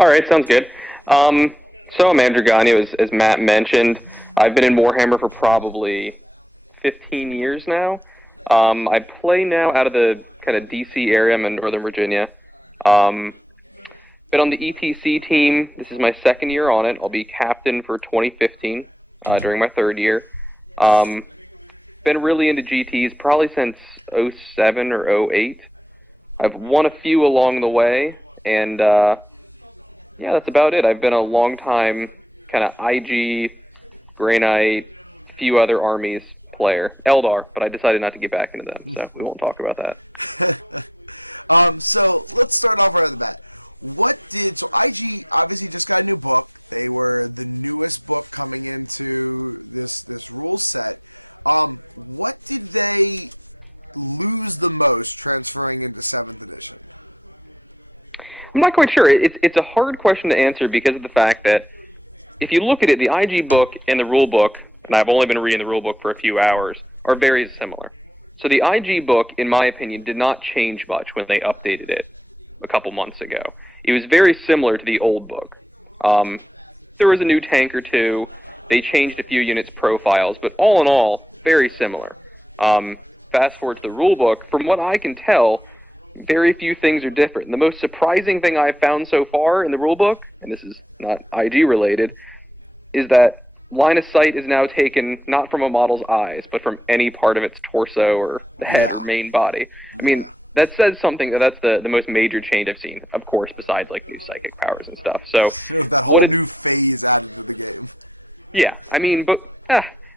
All right, sounds good. So I'm Andrew Gonyo, as Matt mentioned. I've been in Warhammer for probably 15 years now. I play now out of the kind of DC area. I'm in Northern Virginia. Um, been on the ETC team. This is my second year on it. I'll be captain for 2015 during my third year. Been really into GTs probably since '07 or '08. I've won a few along the way, and yeah, that's about it. I've been a long time kind of IG, Grey Knight, few other armies player, Eldar, but I decided not to get back into them, so we won't talk about that. I'm not quite sure. It's a hard question to answer because of the fact that if you look at it, the IG book and the rule book, and I've only been reading the rule book for a few hours, are very similar. So the IG book, in my opinion, did not change much when they updated it a couple months ago. It was very similar to the old book. There was a new tank or two. They changed a few units' profiles, but all in all, very similar. Fast forward to the rule book, from what I can tell, very few things are different. And the most surprising thing I've found so far in the rule book, and this is not IG related, is that line of sight is now taken not from a model's eyes, but from any part of its torso or the head or main body. I mean, that says something. That's the most major change I've seen, of course, besides like new psychic powers and stuff. So, what did? Yeah, I mean, but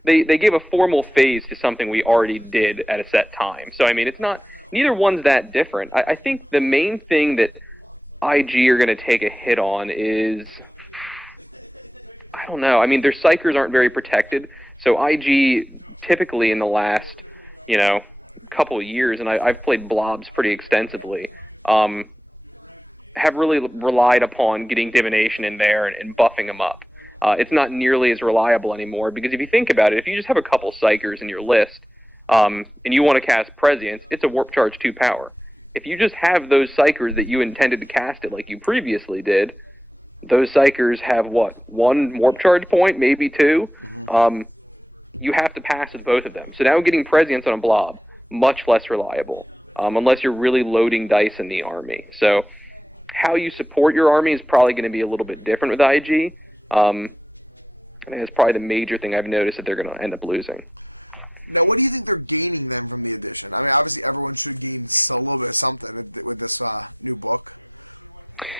they gave a formal phase to something we already did at a set time. So I mean, it's not. Neither one's that different. I think the main thing that IG are going to take a hit on is, I don't know. I mean, their psychers aren't very protected. So IG typically in the last, couple of years, and I've played blobs pretty extensively, have really relied upon getting divination in there and buffing them up. It's not nearly as reliable anymore because if you think about it, if you just have a couple psychers in your list, and you want to cast Prescience, it's a Warp Charge 2 power. If you just have those Psychers that you intended to cast it like you previously did, those Psychers have, what, one Warp Charge point, maybe two? You have to pass with both of them. So now getting Prescience on a blob, much less reliable, unless you're really loading dice in the army. So how you support your army is probably going to be a little bit different with IG. I think that's probably the major thing I've noticed that they're going to end up losing.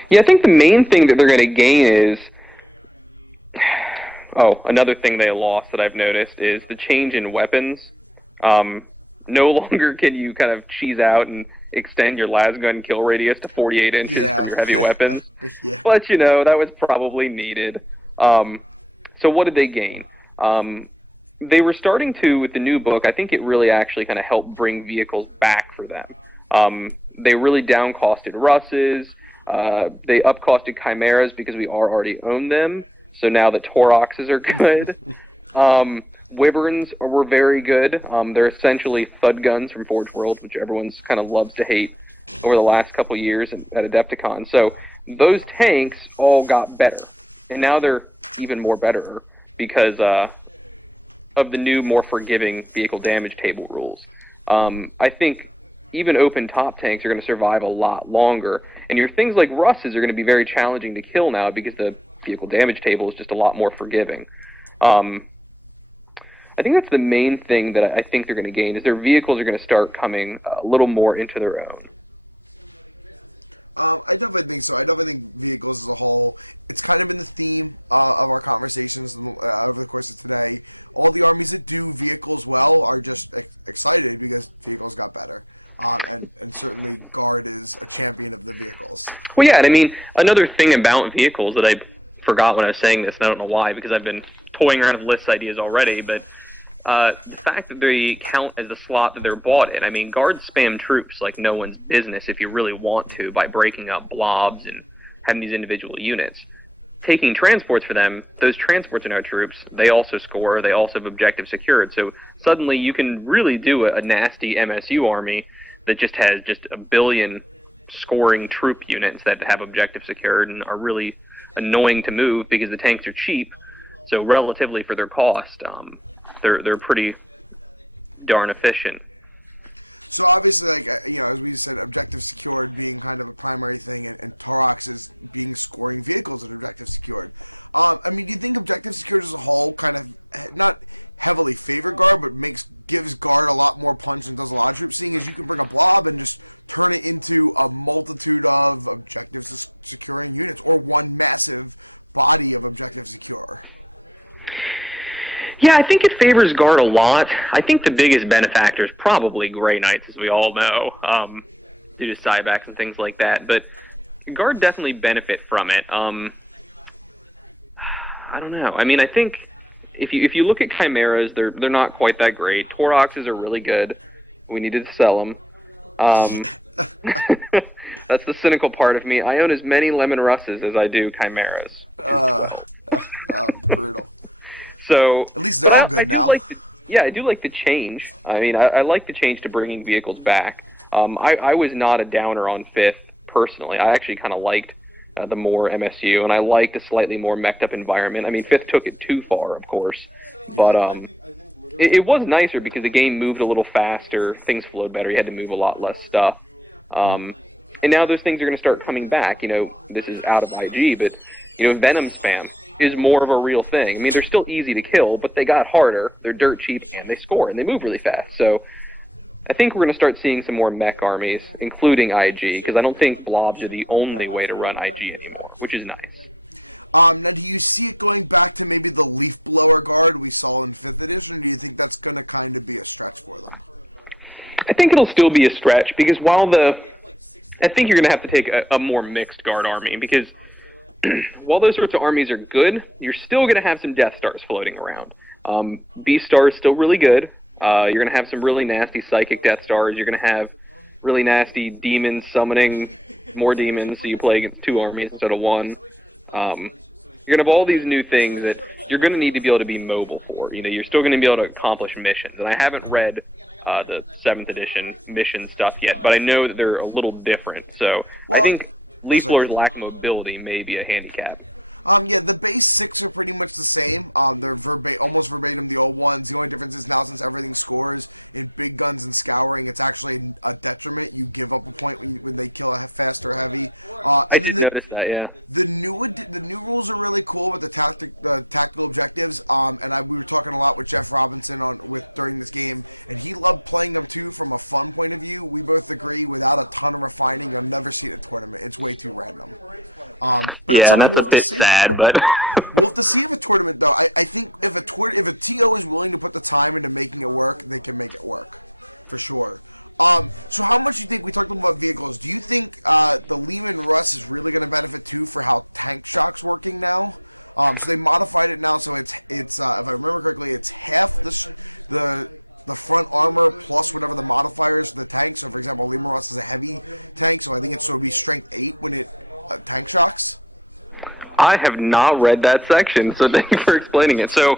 Yeah, I think the main thing that they're going to gain is, another thing they lost that I've noticed is the change in weapons. No longer can you kind of cheese out and extend your lasgun kill radius to 48 inches from your heavy weapons. But, that was probably needed. So what did they gain? They were starting to, with the new book, I think it really actually kind of helped bring vehicles back for them. They really downcosted Russes. They upcosted Chimeras because we already own them. So now the Toroxes are good. Wyverns were very good. They're essentially thud guns from Forge World, which everyone's kind of loves to hate over the last couple years at Adepticon. So those tanks all got better. And now they're even more better because of the new, more forgiving vehicle damage table rules. I think even open top tanks are going to survive a lot longer. And your things like Russes are going to be very challenging to kill now because the vehicle damage table is just a lot more forgiving. I think that's the main thing that I think they're going to gain is their vehicles are going to start coming a little more into their own. Well, yeah, and I mean, another thing about vehicles that I forgot when I was saying this, and I don't know why, because I've been toying around with list ideas already, but the fact that they count as the slot that they're bought in, I mean, guards spam troops like no one's business if you really want to by breaking up blobs and having these individual units. Taking transports for them, those transports are now troops. They also score. They also have objectives secured. So suddenly you can really do a nasty MSU army that just has just a billion scoring troop units that have objectives secured and are really annoying to move because the tanks are cheap. So relatively for their cost, they're pretty darn efficient. Yeah, I think it favors Guard a lot. I think the biggest benefactor is probably Grey Knights, as we all know, due to Cybacks and things like that. But Guard definitely benefit from it. I don't know. I mean, I think if you look at Chimeras, they're not quite that great. Tauroxes are really good. We needed to sell them. That's the cynical part of me. I own as many Lemon Russes as I do Chimeras, which is 12. So, but I do like the change. I mean, I like the change to bringing vehicles back. I was not a downer on Fifth personally. I actually kind of liked the more MSU, and I liked a slightly more mech'd up environment. I mean, Fifth took it too far, of course, but it was nicer because the game moved a little faster, things flowed better. You had to move a lot less stuff, and now those things are going to start coming back. You know, this is out of IG, but you know, Venom spam is more of a real thing. I mean, they're still easy to kill, but they got harder. They're dirt cheap, and they score, and they move really fast. So I think we're going to start seeing some more mech armies, including IG, because I don't think blobs are the only way to run IG anymore, which is nice. I think it'll still be a stretch, because I think you're going to have to take a more mixed Guard army, because while those sorts of armies are good, you're still going to have some Death Stars floating around. Beast Star is still really good. You're going to have some really nasty Psychic Death Stars. You're going to have really nasty demons summoning more demons, so you play against 2 armies instead of 1. You're going to have all these new things that you're going to need to be able to be mobile for. You know, you're still going to be able to accomplish missions. And I haven't read the 7th edition mission stuff yet, but I know that they're a little different. So I think Leaf Blow's lack of mobility may be a handicap. I did notice that, yeah. Yeah, and that's a bit sad, but I have not read that section, so thank you for explaining it. So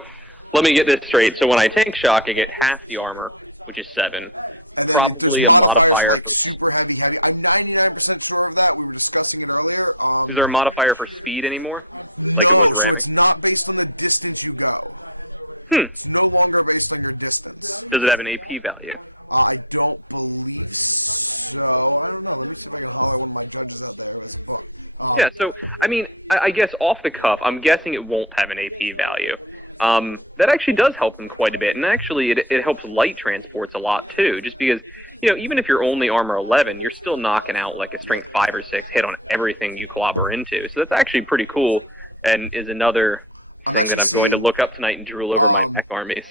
let me get this straight. So when I tank shock, I get half the armor, which is 7. Probably a modifier for... Is there a modifier for speed anymore? Like it was ramming? Hmm. Does it have an AP value? Yeah, so, I mean, I guess off the cuff, I'm guessing it won't have an AP value. That actually does help them quite a bit, and actually it helps light transports a lot too, just because, you know, even if you're only armor 11, you're still knocking out like a strength 5 or 6 hit on everything you clobber into. So that's actually pretty cool, and is another thing that I'm going to look up tonight and drool over my mech armies.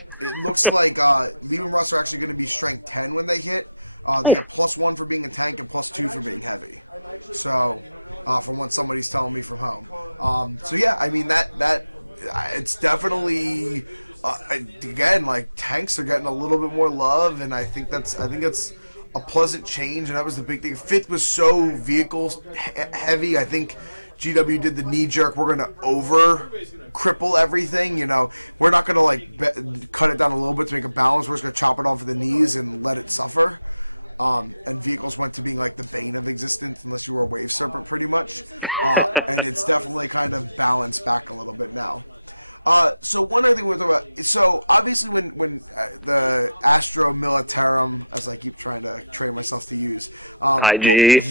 Oh, IG.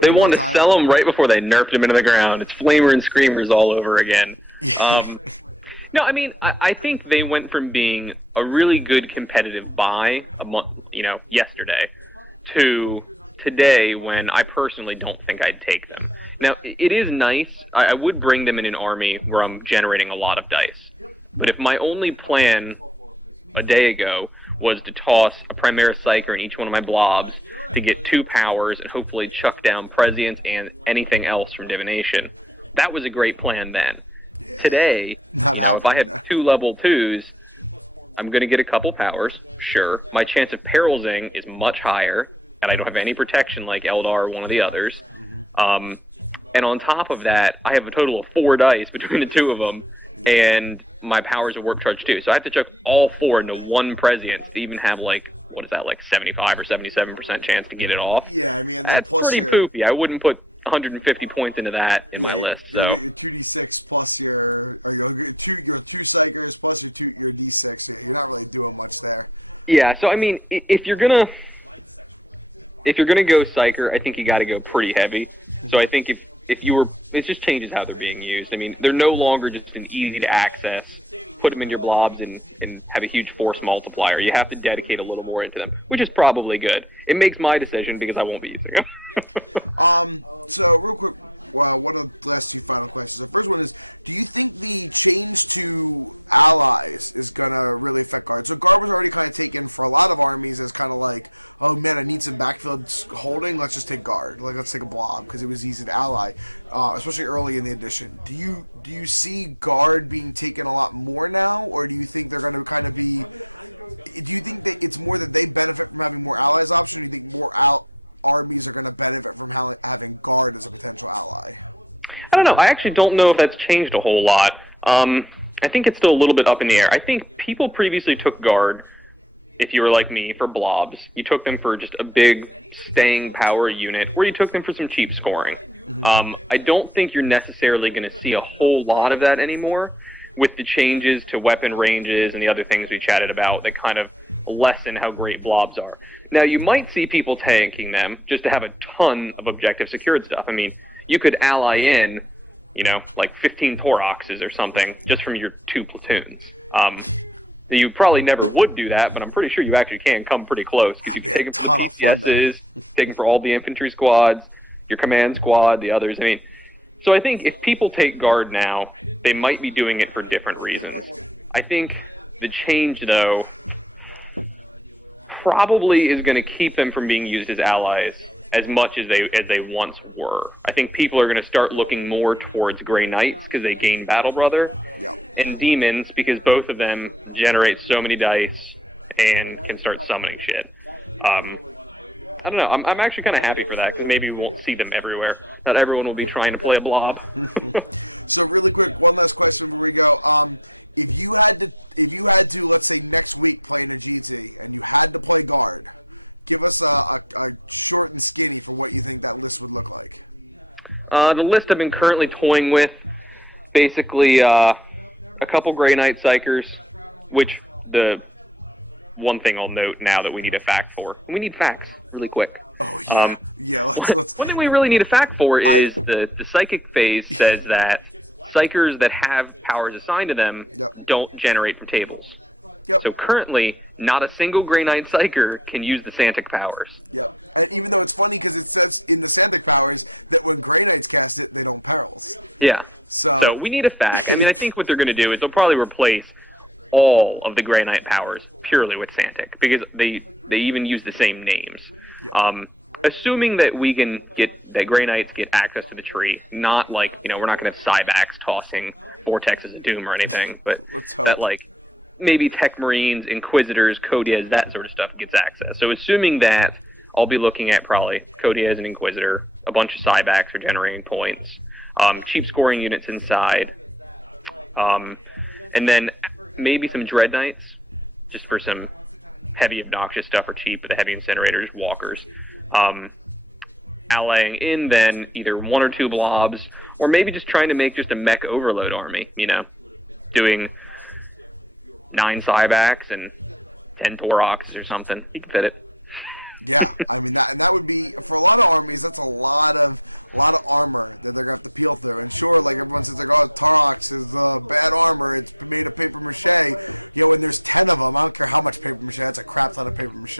They wanted to sell them right before they nerfed them into the ground. It's Flamer and Screamers all over again. No, I mean, I think they went from being a really good competitive buy a month, yesterday, to today when I personally don't think I'd take them. Now, it is nice. I would bring them in an army where I'm generating a lot of dice. But if my only plan a day ago was to toss a Primaris Psyker in each one of my blobs to get 2 powers and hopefully chuck down Prescience and anything else from Divination, that was a great plan then. Today, if I had 2 level 2s, I'm going to get a couple powers, sure. My chance of perilsing is much higher, and I don't have any protection like Eldar or one of the others. And on top of that, I have a total of 4 dice between the 2 of them, and my powers are warp charge too. So I have to chuck all 4 into 1 Prescience to even have, 75 or 77% chance to get it off. That's pretty poopy. I wouldn't put 150 points into that in my list, so... Yeah, so I mean, if you're gonna go Psyker, I think you got to go pretty heavy. So I think if you were, it just changes how they're being used. I mean, they're no longer just an easy to access, put them in your blobs and have a huge force multiplier. You have to dedicate a little more into them, which is probably good. It makes my decision because I won't be using them. I don't know. I actually don't know if that's changed a whole lot. I think it's still a little bit up in the air. I think people previously took guard, if you were like me, for blobs. You took them for just a big staying power unit, or you took them for some cheap scoring. I don't think you're necessarily going to see a whole lot of that anymore with the changes to weapon ranges and the other things we chatted about that kind of lessen how great blobs are. Now, you might see people tanking them just to have a ton of objective secured stuff. I mean, you could ally in, 15 Toroxes or something just from your 2 platoons. You probably never would do that, but I'm pretty sure you actually can come pretty close because you can take them for the PCSs, take them for all the infantry squads, your command squad, the others. I mean, so I think if people take guard now, they might be doing it for different reasons. I think the change, though, probably is going to keep them from being used as allies as much as they once were. I think people are going to start looking more towards Grey Knights because they gain Battle Brother, and Demons because both of them generate so many dice and can start summoning shit. I don't know. I'm actually kind of happy for that because maybe we won't see them everywhere. Not everyone will be trying to play a blob. The list I've been currently toying with, basically a couple Grey Knight Psychers, which the one thing I'll note now that we need a fact for. We need facts really quick. One thing we really need a fact for is the Psychic phase says that Psychers that have powers assigned to them don't generate from tables. So currently, not a single Grey Knight Psyker can use the Santic powers. Yeah. So we need a fact. I mean, I think what they're going to do is they'll probably replace all of the Grey Knight powers purely with Santic because they even use the same names. assuming that we can get that Grey Knights get access to the tree, not like we're not going to have Cybaks tossing Vortexes of Doom or anything, but that like maybe Tech Marines, Inquisitors, Codiez, that sort of stuff gets access. So assuming that, I'll be looking at probably Codiez and Inquisitor, a bunch of Cybaks for generating points, cheap scoring units inside, and then maybe some Dread Knights, just for some heavy obnoxious stuff for cheap, but the heavy incinerators, walkers. Allaying in then either 1 or 2 blobs, or maybe just trying to make just a mech overload army, doing 9 Cybaks and 10 Toroxes or something. You can fit it.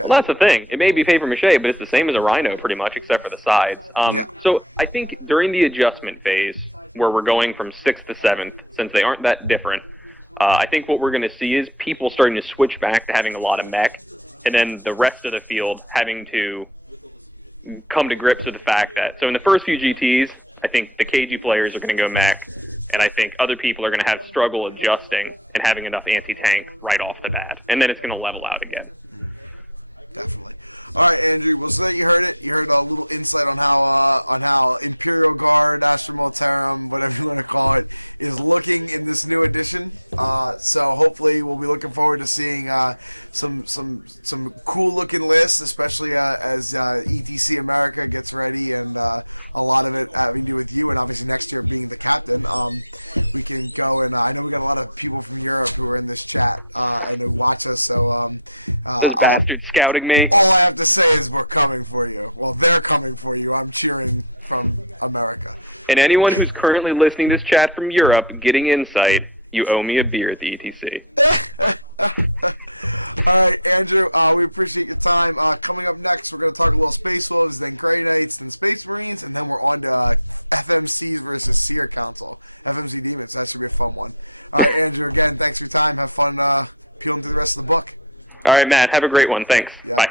Well, that's the thing. It may be papier-mâché, but it's the same as a Rhino pretty much, except for the sides. So I think during the adjustment phase, where we're going from 6th to 7th, since they aren't that different, I think what we're going to see is people starting to switch back to having a lot of mech, and then the rest of the field having to come to grips with the fact that, so in the first few GTs, I think the KG players are going to go mech, and I think other people are going to have struggle adjusting and having enough anti-tank right off the bat, and then it's going to level out again. Those bastards scouting me. And anyone who's currently listening to this chat from Europe, getting insight, you owe me a beer at the ETC. All right, Matt, have a great one. Thanks. Bye.